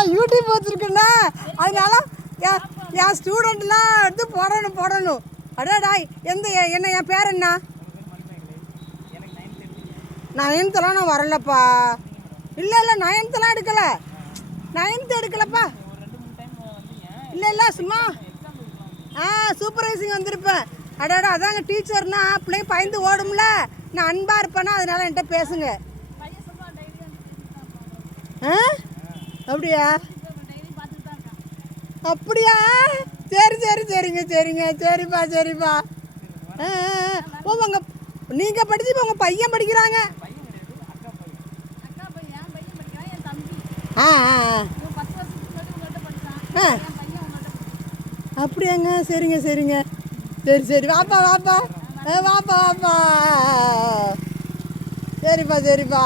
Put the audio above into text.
நான் யூடியூப் வச்சுருக்கேன்னா அதனால என் ஸ்டூடெண்ட்லாம் எடுத்து போடணும் அடாடா. என்ன என் பேர் என்ன? 9th நான் வரலப்பா. இல்லை 9th எடுக்கலை. 9th எடுக்கலப்பா. இல்லை சும்மா சூப்பர்வைசிங் வந்திருப்பேன். அடாடா அதாங்க டீச்சர்னா பிள்ளைங்க பயந்து ஓடும்ல. நான் அன்பாக இருப்பேன்னா அதனால என்கிட்ட பேசுங்க. அப்படியா அப்படியா? சரிப்பா. உங்கள் நீங்கள் படிச்சு இப்போ உங்கள் பையன் படிக்கிறாங்க. அப்படியாங்க? சரிங்க. சரி வாப்பா. சரிப்பா.